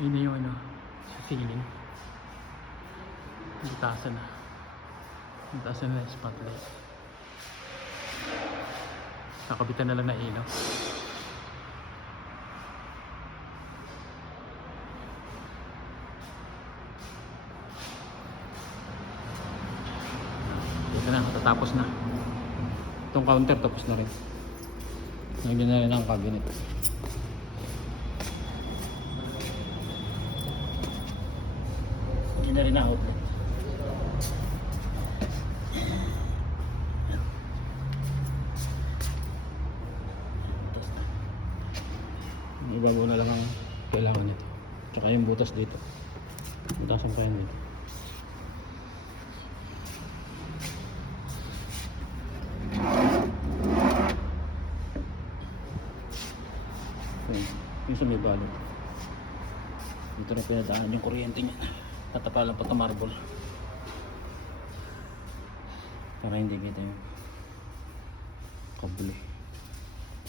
Ayun na yung ano, sa ceiling. Butasan na. Butasan na yung spotlight. Nakabitan na lang na ilaw. Ito na, tatapos na. Itong counter tapos na rin. Nagyan na rin ang cabinet. Nagyan na rin ang outlet. Ibabaw na lang ang kailangan nito. Tsaka yung butas dito. Butasan pa yan dito. Yung sa may balot dito na pinadaan yung kuryente niya. Tatapalan pa ito marble para hindi kita yung kabuli.